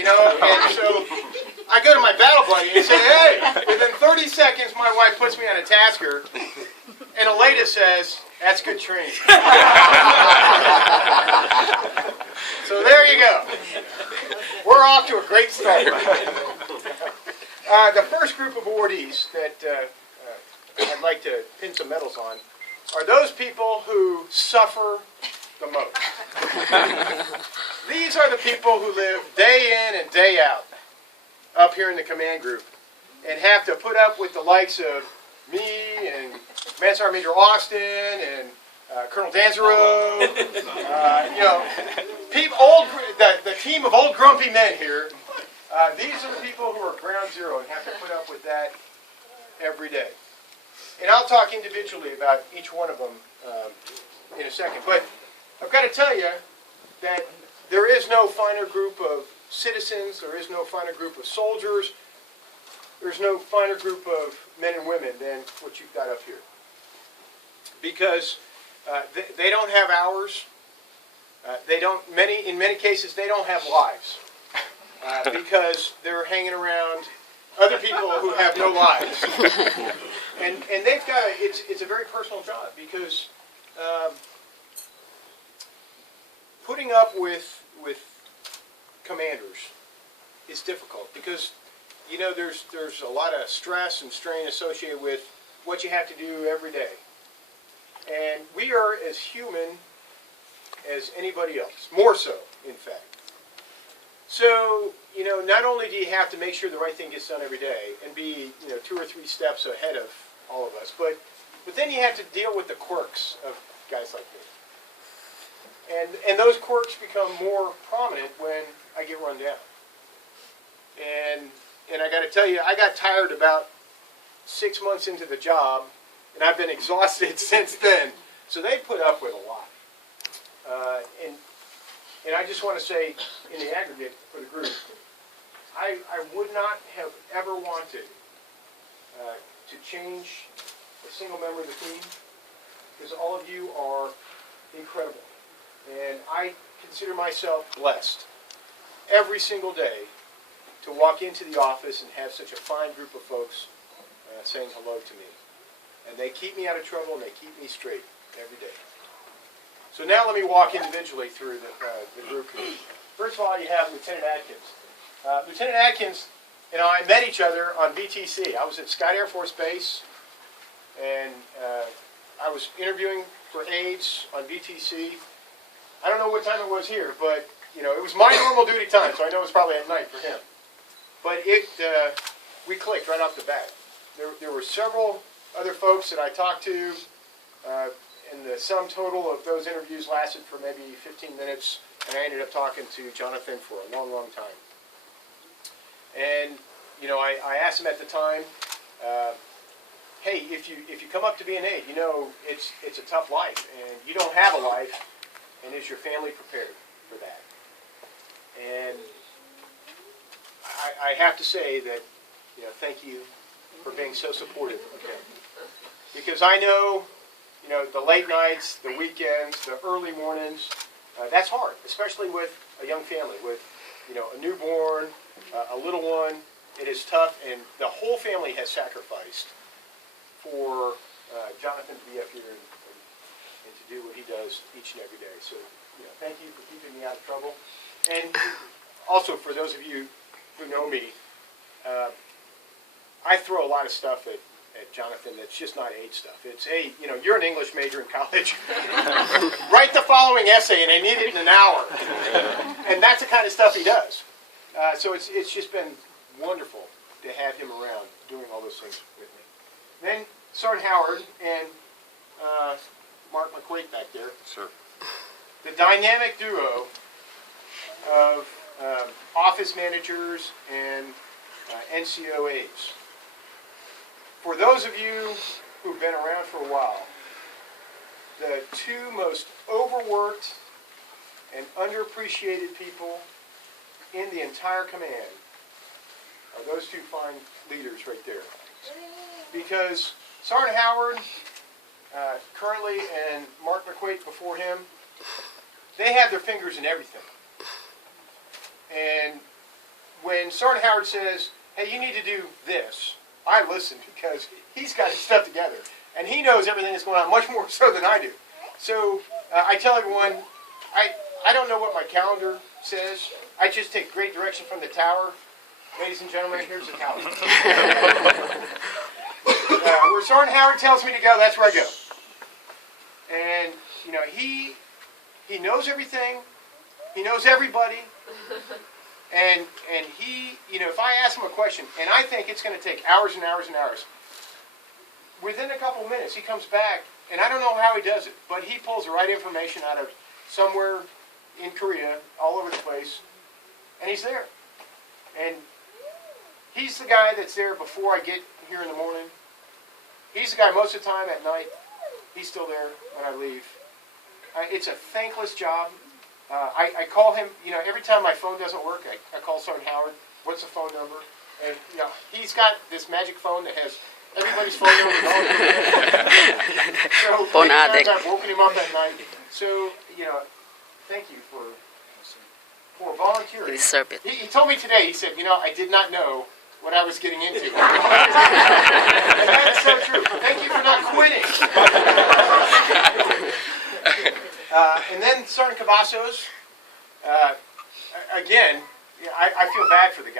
you know, and so I go to my battle buddy and say, hey, within 30 seconds, my wife puts me on a tasker, and Aleda says, that's good training. So there you go. We're off to a great start. The first group of awardees that I'd like to pin some medals on are those people who suffer the most. These are the people who live day in and day out up here in the command group and have to put up with the likes of me and Master Sergeant Major Austin and Colonel Danzero, you know, the team of old grumpy men here. These are the people who are ground zero and have to put up with that every day. And I'll talk individually about each one of them in a second. But I've got to tell you that there is no finer group of citizens, there is no finer group of soldiers, there's no finer group of men and women than what you've got up here. Because they don't have hours. In many cases, they don't have lives. Because they're hanging around other people who have no lives. And they've got, it's a very personal job because putting up with commanders is difficult because, you know, there's a lot of stress and strain associated with what you have to do every day. And we are as human as anybody else, more so, in fact. So, you know, not only do you have to make sure the right thing gets done every day and be, you know, 2 or 3 steps ahead of all of us, but then you have to deal with the quirks of guys like me. And those quirks become more prominent when I get run down. And I got to tell you, I got tired about 6 months into the job, and I've been exhausted since then. So they put up with a lot. And I just want to say, in the aggregate for the group, I would not have ever wanted to change a single member of the team, because all of you are incredible. And I consider myself blessed every single day to walk into the office and have such a fine group of folks saying hello to me. And they keep me out of trouble and they keep me straight every day. So now let me walk individually through the group. First of all, you have Lieutenant Adkins. Lieutenant Adkins and I met each other on VTC. I was at Scott Air Force Base, and I was interviewing for aides on VTC. I don't know what time it was here, but you know, it was my normal duty time, so I know it was probably at night for him. But we clicked right off the bat. There were several other folks that I talked to, and the sum total of those interviews lasted for maybe 15 minutes, and I ended up talking to Jonathan for a long, long time. And you know, I asked him at the time, hey, if you come up to be an aide, you know, it's a tough life, and you don't have a life, and is your family prepared for that? And I have to say that, you know, thank you for being so supportive of him. Because I know, you know, the late nights, the weekends, the early mornings, that's hard, especially with a young family, with, you know, a newborn, a little one. It is tough, and the whole family has sacrificed for Jonathan to be up here and to do what he does each and every day. So, you know, thank you for keeping me out of trouble. And also, for those of you who know me, I throw a lot of stuff at Jonathan that's just not aid stuff. It's, hey, you know, you're an English major in college. Write the following essay, and I need it in an hour. And that's the kind of stuff he does. So it's just been wonderful to have him around doing all those things with me. Then Sergeant Howard and Mark McQuaid back there. Sir. The dynamic duo of office managers and NCO aides. For those of you who've been around for a while, the two most overworked and underappreciated people in the entire command are those two fine leaders right there. Because Sergeant Howard, currently, and Mark McQuaid before him, they have their fingers in everything. And when Sergeant Howard says, hey, you need to do this, I listen because he's got his stuff together. And he knows everything that's going on, much more so than I do. So I tell everyone, I don't know what my calendar says. I just take great direction from the tower. Ladies and gentlemen, here's the tower. Where Sergeant Howard tells me to go, that's where I go. And, you know, he knows everything. He knows everybody. And he, you know, if I ask him a question, and I think it's going to take hours and hours and hours, within a couple of minutes he comes back, and I don't know how he does it, but he pulls the right information out of somewhere in Korea, all over the place, and he's there. And he's the guy that's there before I get here in the morning. He's the guy most of the time at night. He's still there when I leave. It's a thankless job. I call him, you know, every time my phone doesn't work, I call Sergeant Howard. What's the phone number? And, you know, he's got this magic phone that has everybody's phone number. So many times I've woken him up at night. So, you know, thank you for volunteering. He told me today, he said, you know, I did not know what I was getting into. And that is so true. Thank you for not quitting. And then Sergeant Cavazos, again, I feel bad for the guy.